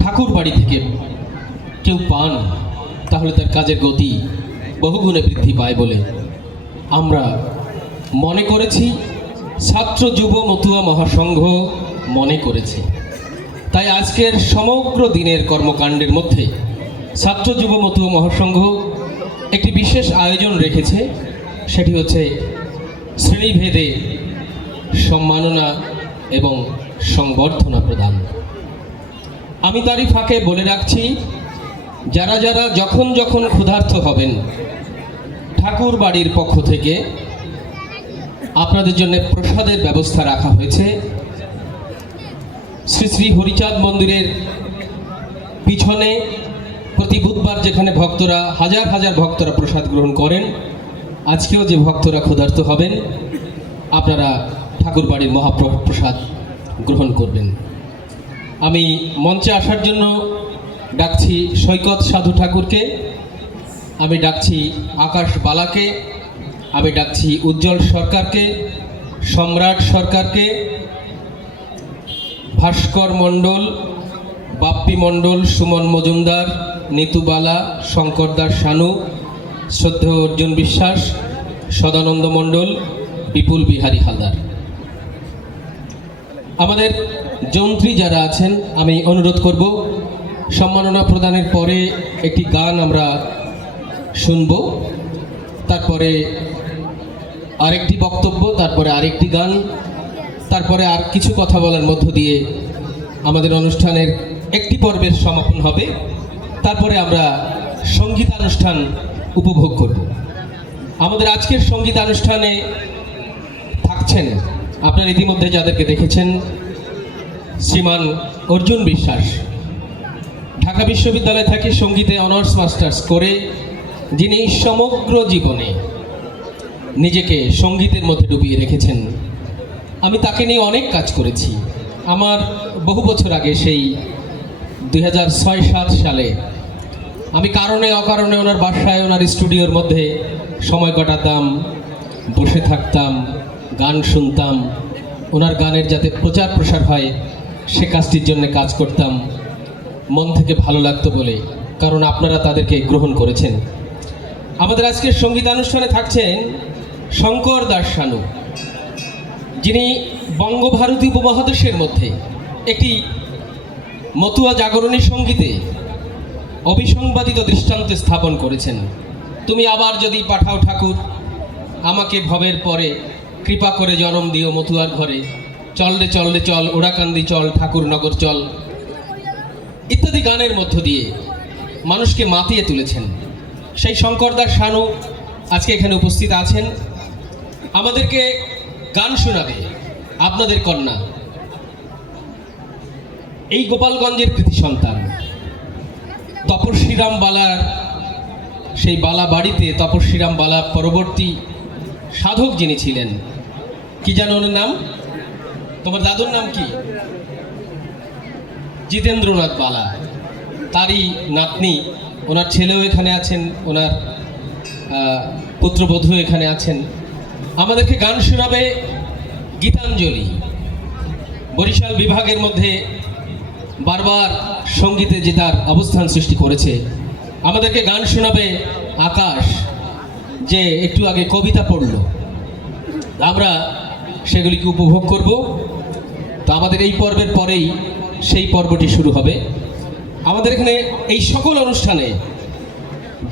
ঠাকুর বাড়ি থেকে কেউ পান, তাহলে তার কাজের গতি বহুগুণে বৃদ্ধি পায় বলে আমরা মনে করেছি, ছাত্র যুব মতুয়া মহাসংঘ মনে করেছে। তাই আজকের সমগ্র দিনের কর্মকাণ্ডের মধ্যে ছাত্র যুব মতুয়া মহাসংঘ একটি বিশেষ আয়োজন রেখেছে, সেটি হচ্ছে শ্রেণীভেদে সম্মাননা এবং সংবর্ধনা প্রদান। আমি তারই ফাঁকে বলে রাখছি, যারা যারা যখন যখন ক্ষুধার্ত হবেন, ঠাকুর বাড়ির পক্ষ থেকে আপনাদের জন্য প্রসাদের ব্যবস্থা রাখা হয়েছে। শ্রী শ্রী হরিচাঁদ মন্দিরের পিছনে প্রতি বুধবার যেখানে ভক্তরা, হাজার হাজার ভক্তরা প্রসাদ গ্রহণ করেন, আজকেও যে ভক্তরা ক্ষুধার্ত হবেন, আপনারা ঠাকুর বাড়ির মহাপ্রসাদ গ্রহণ করবেন। আমি মঞ্চে আসার জন্য ডাকছি সৈকত সাধু ঠাকুরকে, আমি ডাকছি আকাশ বালাকে, আমি ডাকছি উজ্জ্বল সরকারকে, সম্রাট সরকারকে, ভাস্কর মণ্ডল, বাপ্পি মণ্ডল, সুমন মজুমদার নিতুবালা শঙ্করদাস শানু শ্রদ্ধেয় অর্জুন বিশ্বাস, সদানন্দ মণ্ডল, বিপুল বিহারী হালদার। আমাদের যন্ত্রী যারা আছেন, আমি অনুরোধ করব, সম্মাননা প্রদানের পরে একটি গান আমরা শুনব, তারপরে আরেকটি বক্তব্য, তারপরে আরেকটি গান, তারপরে আর কিছু কথা বলার মধ্য দিয়ে আমাদের অনুষ্ঠানের একটি পর্বের সমাপন হবে। তারপরে আমরা সঙ্গীতানুষ্ঠান উপভোগ করব। আমাদের আজকের সঙ্গীতানুষ্ঠানে থাকছেন আপনারা ইতিমধ্যে যাদেরকে দেখেছেন, শ্রীমান অর্জুন বিশ্বাস। ঢাকা বিশ্ববিদ্যালয় থেকে সঙ্গীতে অনার্স মাস্টার্স করে, যিনি সমগ্র জীবনে নিজেকে সঙ্গীতের মধ্যে ডুবিয়ে রেখেছেন, আমি তাকে নিয়ে অনেক কাজ করেছি। আমার বহু বছর আগে সেই দুই সালে আমি কারণে অকারণে ওনার বাসায়, ওনার স্টুডিওর মধ্যে সময় কাটাতাম, বসে থাকতাম গান শুনতাম, ওনার গানের যাতে প্রচার প্রসার হয়, সে কাজটির জন্য কাজ করতাম। মন থেকে ভালো লাগতো বলে, কারণ আপনারা তাদেরকে গ্রহণ করেছেন। আমাদের আজকের সঙ্গীতানুষ্ঠানে থাকছেন শঙ্কর দাস শানু যিনি বঙ্গভারতী উপমহাদেশের মধ্যে একটি মতুয়া জাগরণী সঙ্গীতে অবিসংবাদিত দৃষ্টান্ত স্থাপন করেছেন। তুমি আবার যদি পাঠাও ঠাকুর, আমাকে ভবের পরে কৃপা করে জনম দিও মথুয়ার ঘরে। চল রে চল রে, চল, ওড়াকান্দি চল, ঠাকুর নগর চল। ইত্যাদি গানের মধ্য দিয়ে মানুষকে মাতিয়ে তুলেছেন। সেই শঙ্করদাস শানু আজকে এখানে উপস্থিত আছেন। আমাদেরকে গান শোনাবে আপনাদের কন্যা। এই গোপালগঞ্জের কৃতি সন্তান। তপস্বীরাম বালার সেই বালা বাড়িতে তপস্বীরাম বালা পরবর্তী সাধক যিনি ছিলেন, কি জানো ওনার নাম? তোমার দাদুর নাম কি? জিতেন্দ্রনাথ বালা। তারই নাতনি, ওনার ছেলেও এখানে আছেন, ওনার পুত্রবধূ এখানে আছেন। আমাদেরকে গান শোনাবে গীতাঞ্জলি। বরিশাল বিভাগের মধ্যে বারবার সঙ্গীতে যে তার অবস্থান সৃষ্টি করেছে, আমাদেরকে গান শোনাবে আকাশ। যে একটু আগে কবিতা পড়ল, আমরা সেগুলিকে উপভোগ করব। তো আমাদের এই পর্বের পরেই সেই পর্বটি শুরু হবে। আমাদের এখানে এই সকল অনুষ্ঠানে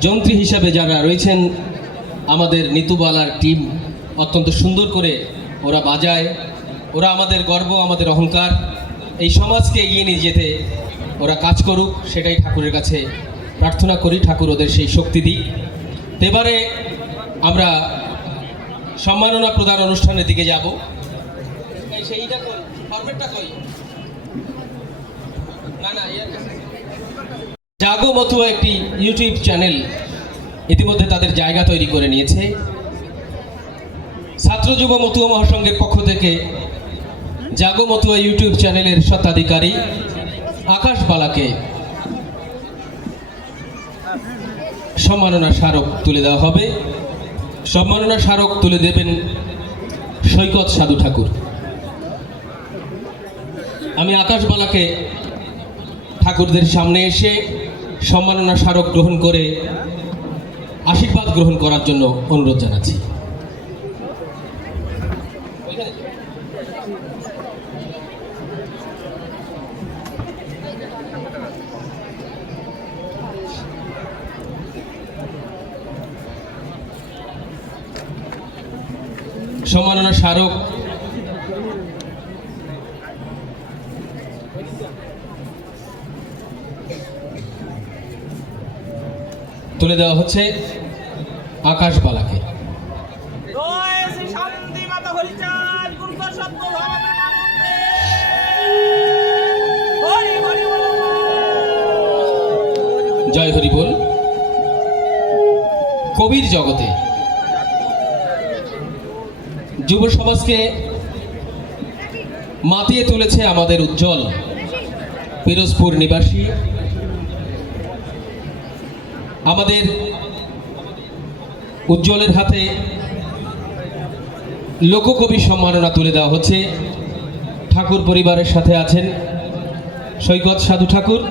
যন্ত্রী হিসাবে যারা রয়েছেন, আমাদের নিতুবালার টিম অত্যন্ত সুন্দর করে ওরা বাজায়। ওরা আমাদের গর্ব, আমাদের অহংকার, এই সমাজকে এগিয়ে নিয়ে যেতে ওরা কাজ করুক, সেটাই ঠাকুরের কাছে প্রার্থনা করি, ঠাকুর ওদের সেই শক্তি তো এবারে আমরা সম্মাননা প্রদান অনুষ্ঠানের দিকে যাব। জাগো মতুয়া একটি ইউটিউব চ্যানেল ইতিমধ্যে তাদের জায়গা তৈরি করে নিয়েছে। ছাত্র যুব মতুয়া মহাসংঘের পক্ষ থেকে জাগো মতুয়া ইউটিউব চ্যানেলের স্বত্বাধিকারী আকাশ বালাকে সম্মাননা স্মারক তুলে দেওয়া হবে। সম্মাননা স্মারক তুলে দেবেন সৈকত সাধু ঠাকুর। আমি আকাশবালাকে ঠাকুরদের সামনে এসে সম্মাননা স্মারক গ্রহণ করে আশীর্বাদ গ্রহণ করার জন্য অনুরোধ জানাচ্ছি। সম্মাননা স্মারক। তুলে দেওয়া হচ্ছে আকাশবালাকে রয়েছে শান্তি মাতা হরিচাঁদ গুরুত্ব সত্য হরি হরি বল। জয় হরি বল। কবির জগতে যুব সমাজকে মাতিয়ে তুলেছে আমাদের উজ্জ্বল পিরোজপুর নিবাসী। আমাদের উজ্জ্বলের হাতে লোককবি সম্মাননা তুলে দেওয়া হচ্ছে। ঠাকুর পরিবারের সাথে আছেন সৈকত সাধু ঠাকুর,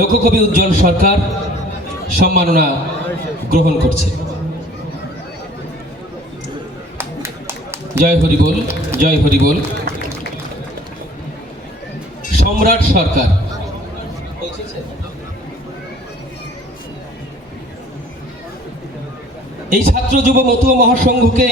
লোককবি উজ্জ্বল সরকার সম্মাননা গ্রহণ করছে। জয় হরি বল জয় হরি বল। সম্রাট সরকার। এই ছাত্র যুব মতুয়া মহাসংঘকে